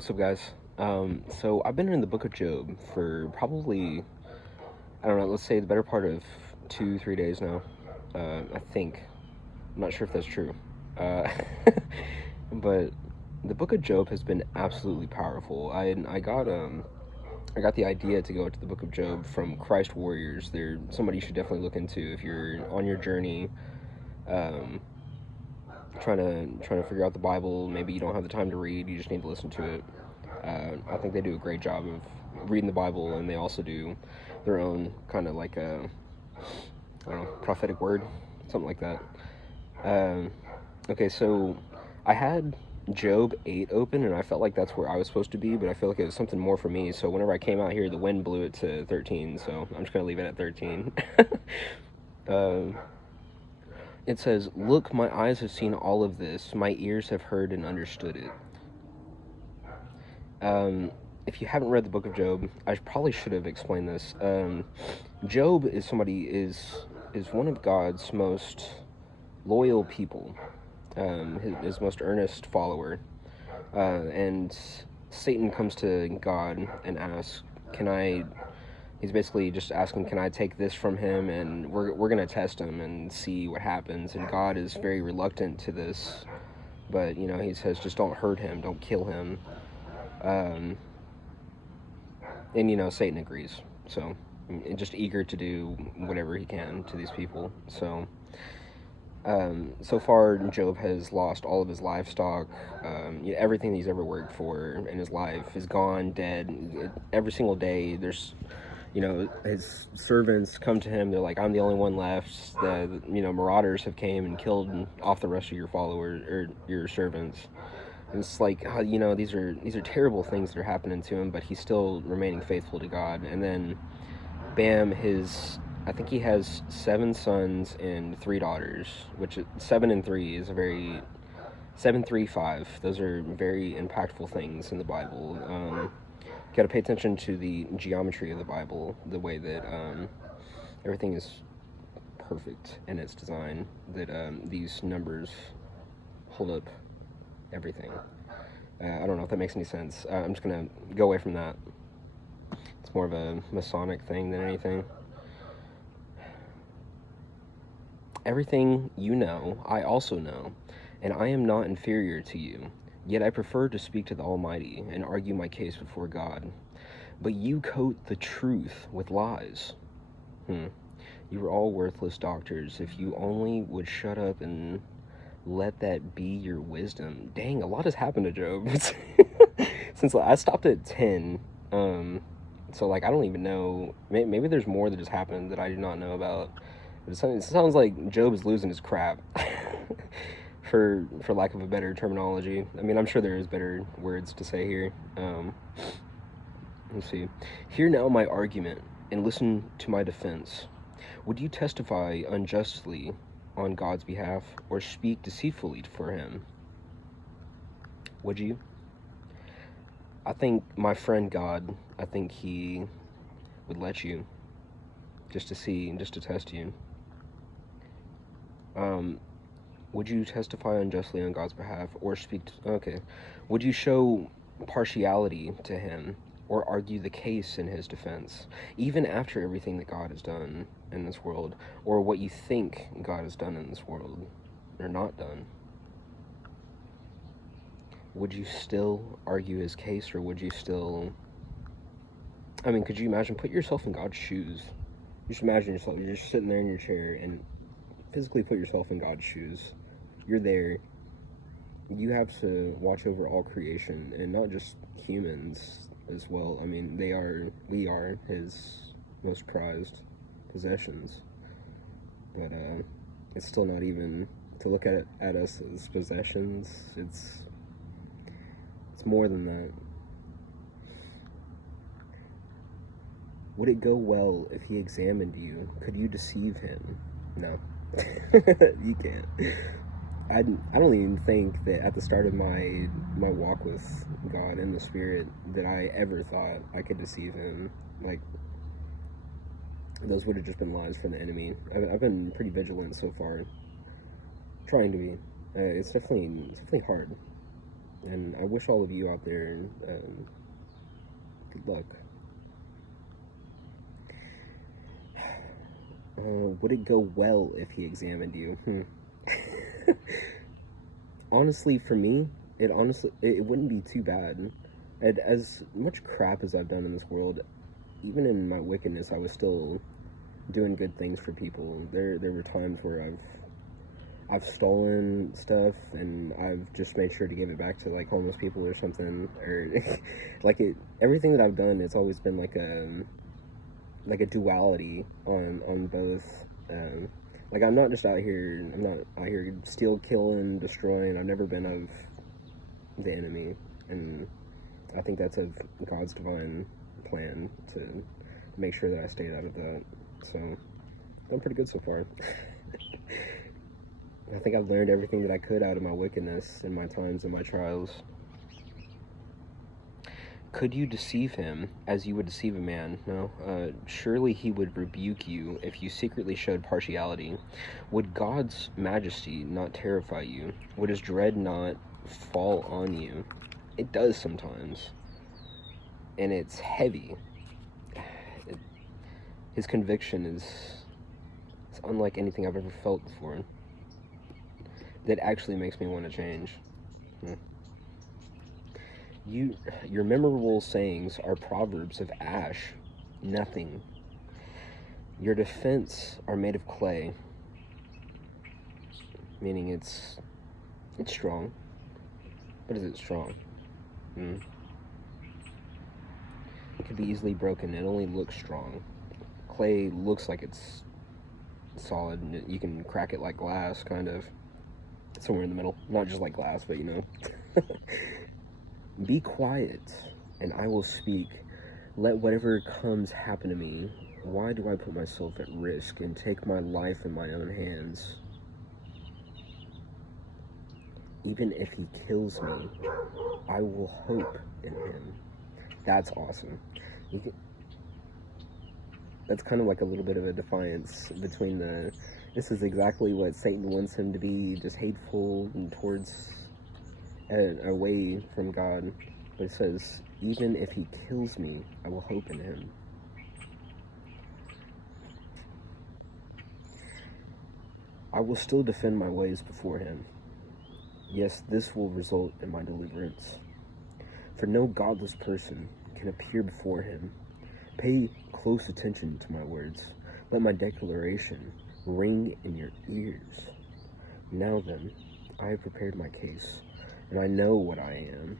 What's up, guys? So I've been in the Book of Job for probably, I don't know, let's say the better part of 2, 3 days now. I think. I'm not sure if that's true. Uh, but the Book of Job has been absolutely powerful. I got the idea to go to the Book of Job from Christ Warriors. They're somebody you should definitely look into if you're on your journey, um, trying to figure out the Bible. Maybe you don't have the time to read. You just need to listen to it. I think they do a great job of reading the Bible, and they also do their own kind of like a, I don't know, prophetic word, something like that. Um, okay, so I had Job 8 open, and I felt like that's where I was supposed to be, but I feel like it was something more for me. So whenever I came out here, the wind blew it to 13, so I'm just going to leave it at 13. um, it says, "Look, my eyes have seen all of this, my ears have heard and understood it." Um, if you haven't read the Book of Job, I probably should have explained this. Job is is one of God's most loyal people, his most earnest follower, and Satan comes to God and asks, "Can I?" He's basically just asking, "Can I take this from him?" And we're gonna test him and see what happens. And God is very reluctant to this, but he says, "Just don't hurt him, don't kill him." Um, and Satan agrees, so and just eager to do whatever he can to these people. So far Job has lost all of his livestock. Everything he's ever worked for in his life is gone, dead. Every single day there's his servants come to him. They're like, "I'm the only one left. The marauders have came and killed off the rest of your followers or your servants." And it's like, these are terrible things that are happening to him, but he's still remaining faithful to God. And then, bam, I think he has 7 sons and 3 daughters, which 7 and 3 is a very 7, 3, 5. Those are very impactful things in the Bible. Got to pay attention to the geometry of the Bible, the way that everything is perfect in its design. That these numbers hold up everything. I don't know if that makes any sense. I'm just gonna go away from that. It's more of a Masonic thing than anything. Everything you know, I also know, and I am not inferior to you. Yet I prefer to speak to the Almighty and argue my case before God. But you coat the truth with lies. You are all worthless doctors. If you only would shut up and let that be your wisdom. Dang, a lot has happened to Job. Since I stopped at 10. So, like, I don't even know. Maybe there's more that has happened that I do not know about. It sounds like Job is losing his crap. For lack of a better terminology. I mean, I'm sure there is better words to say here. Let's see. Hear now my argument and listen to my defense. Would you testify unjustly on God's behalf or speak deceitfully for him? Would you? I think my friend God, I think he would let you just to see, just to test you. Would you testify unjustly on God's behalf or speak? Okay. Would you show partiality to him or argue the case in his defense, even after everything that God has done in this world, or what you think God has done in this world or not done? Would you still argue his case, or would you still? I mean, could you imagine? Put yourself in God's shoes. Just imagine yourself. You're just sitting there in your chair and physically put yourself in God's shoes. You're there. You have to watch over all creation, and not just humans as well. I mean, we are his most prized possessions. But it's still not even to look at us as possessions. It's more than that. Would it go well if he examined you? Could you deceive him? No. You can't. I don't even think that at the start of my walk with God in the Spirit that I ever thought I could deceive him. Like, those would have just been lies from the enemy. I've been pretty vigilant so far, trying to be. It's definitely hard. And I wish all of you out there good luck. Would it go well if he examined you? Honestly, for me, it wouldn't be too bad. And as much crap as I've done in this world, even in my wickedness, I was still doing good things for people. There were times where I've stolen stuff and I've just made sure to give it back to like homeless people or something, or like it. Everything that I've done, it's always been like a duality on both. Like I'm not just out here. I'm not out here steal, killing, destroying. I've never been of the enemy, and I think that's of God's divine plan to make sure that I stayed out of that. So done pretty good so far. I think I've learned everything that I could out of my wickedness in my times and my trials. Could you deceive him as you would deceive a man? No. Surely he would rebuke you if you secretly showed partiality. Would God's majesty not terrify you? Would his dread not fall on you? It does sometimes. And it's heavy. His conviction is it's unlike anything I've ever felt before. That actually makes me want to change. Your memorable sayings are proverbs of ash, nothing. Your defense are made of clay, meaning it's strong. But is it strong? It could be easily broken. It only looks strong. Clay looks like it's solid, and you can crack it like glass, kind of. Somewhere in the middle. Not just like glass, but you know. Be quiet, and I will speak. Let whatever comes happen to me. Why do I put myself at risk and take my life in my own hands? Even if he kills me, I will hope in him. That's awesome. That's kind of like a little bit of a defiance between this is exactly what Satan wants him to be, just hateful and towards away from God. But it says, even if he kills me, I will hope in him. I will still defend my ways before him. Yes, this will result in my deliverance. For no godless person can appear before him. Pay close attention to my words. Let my declaration ring in your ears. Now then, I have prepared my case, and I know what I am.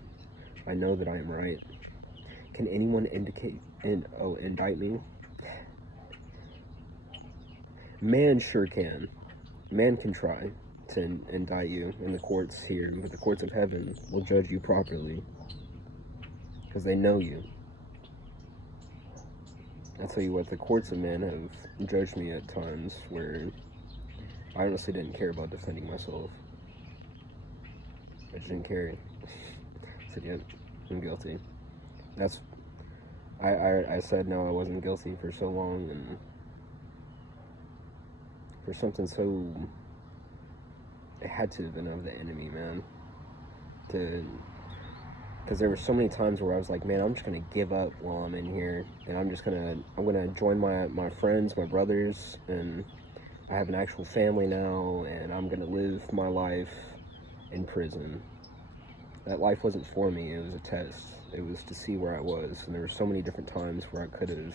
I know that I am right. Can anyone indict me? Man sure can. Man can try to indict you in the courts here, but the courts of heaven will judge you properly because they know you. I'll tell you what, the courts of men have judged me at times where I honestly didn't care about defending myself. I just didn't care. I said, yep, I'm guilty. I said no, I wasn't guilty for so long, and for something so, it had to have been of the enemy, man. Because there were so many times where I was like, man, I'm just gonna give up while I'm in here, and I'm gonna join my friends, my brothers, and I have an actual family now, and I'm gonna live my life in prison. That life wasn't for me, it was a test. It was to see where I was, and there were so many different times where I could have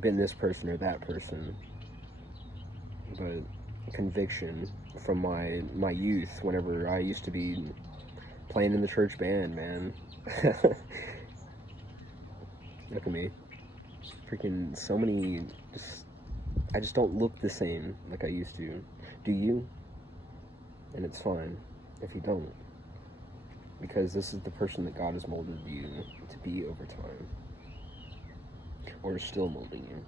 been this person or that person. But conviction from my youth, whenever I used to be playing in the church band, man. Look at me. Freaking so many, I just don't look the same like I used to. Do you? And it's fine if you don't. Because this is the person that God has molded you to be over time. Or is still molding you.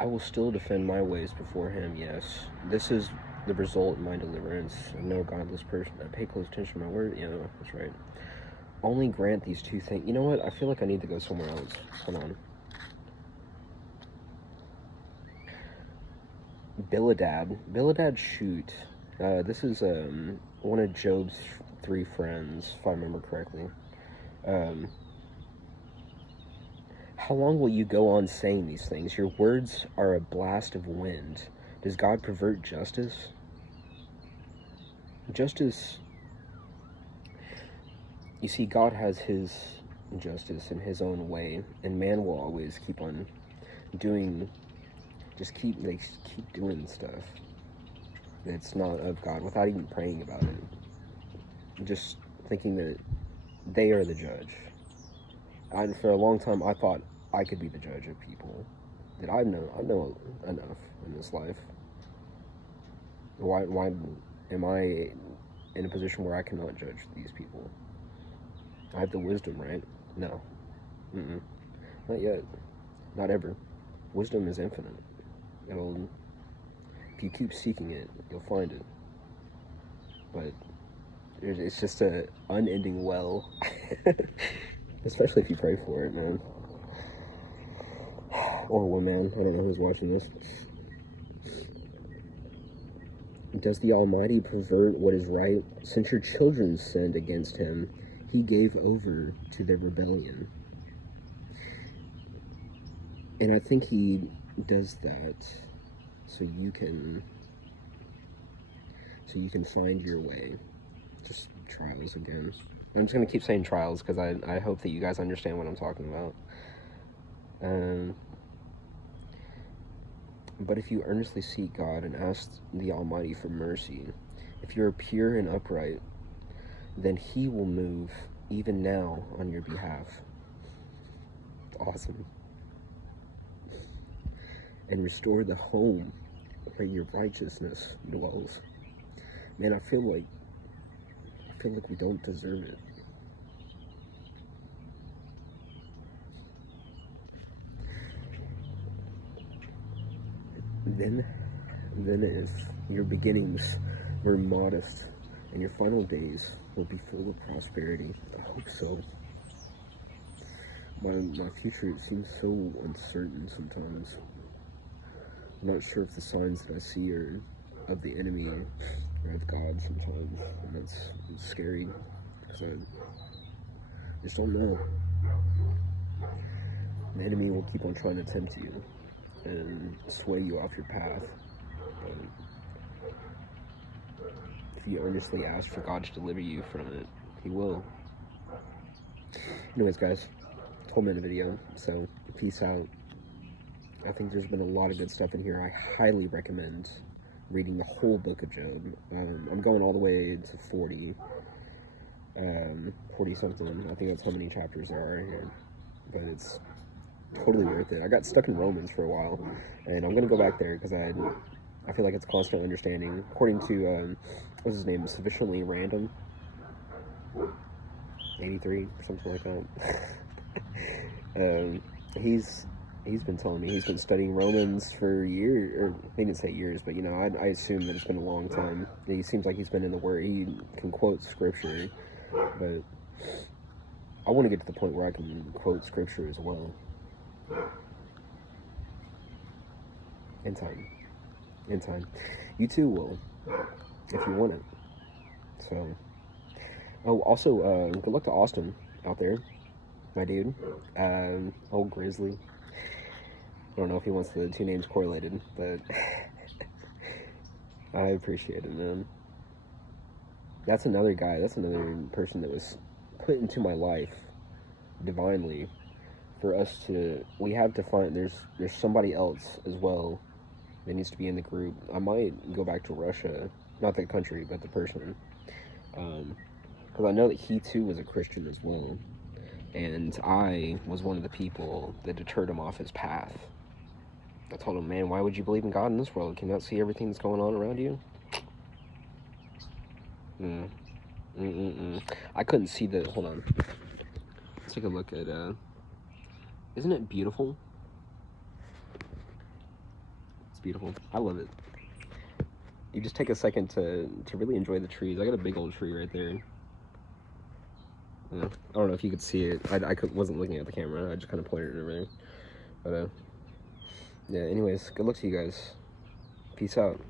I will still defend my ways before him, yes. This is the result of my deliverance. No godless person. I pay close attention to my word. Yeah, that's right. Only grant these two things. You know what? I feel like I need to go somewhere else. Hold on. Biladad, shoot. This is one of Job's three friends, if I remember correctly. Um, how long will you go on saying these things? Your words are a blast of wind. Does God pervert justice? Justice, you see, God has his justice in his own way, and man will always keep on doing, they keep doing stuff that's not of God without even praying about it. Just thinking that they are the judge. And for a long time, I thought I could be the judge of people. That I know enough in this life. Why am I in a position where I cannot judge these people? I have the wisdom, right? No. Mm-mm. Not yet. Not ever. Wisdom is infinite. It'll, if you keep seeking it, you'll find it. But it's just a unending well. Especially if you pray for it, man. Or woman, I don't know who's watching this. Does the Almighty pervert what is right? Since your children sinned against him, he gave over to their rebellion. And I think he does that so you can find your way. Just trials again. I'm just gonna keep saying trials because I hope that you guys understand what I'm talking about. But if you earnestly seek God and ask the Almighty for mercy, if you are pure and upright, then he will move even now on your behalf. Awesome. And restore the home where your righteousness dwells. Man, I feel like we don't deserve it. Then if your beginnings were modest and your final days will be full of prosperity, I hope so. My future, it seems so uncertain sometimes. I'm not sure if the signs that I see are of the enemy or of God sometimes, and that's scary because I just don't know. The enemy will keep on trying to tempt you and sway you off your path. But if you earnestly ask for God to deliver you from it, he will. Anyways, guys, 12-minute video, so peace out. I think there's been a lot of good stuff in here. I highly recommend reading the whole book of Job. I'm going all the way to 40 something. I think that's how many chapters there are here, but it's totally worth it. I got stuck in Romans for a while, and I'm gonna go back there because I feel like it's constant understanding. According to what's his name, Sufficiently Random 83 or something like that. He's been telling me he's been studying Romans for years, or he didn't say years, but you know, I assume that it's been a long time. He seems like he's been in the Word. He can quote scripture, but I want to get to the point where I can quote scripture as well. In time. You too will, if you want it. So, oh, also, good luck to Austin out there, my dude. Old Grizzly. I don't know if he wants the two names correlated, but I appreciate it, man. That's another guy, that's another person that was put into my life divinely for us to, we have to find, there's somebody else as well that needs to be in the group. I might go back to Russia, not the country, but the person, because I know that he too was a Christian as well, and I was one of the people that deterred him off his path. I told him, man, why would you believe in God in this world? Can you not see everything that's going on around you? I couldn't see the, hold on. Let's take a look at, isn't it beautiful? It's beautiful. I love it. You just take a second to really enjoy the trees. I got a big old tree right there. Yeah. I don't know if you could see it. I wasn't looking at the camera. I just kind of pointed it over there. But, yeah, anyways, good luck to you guys. Peace out.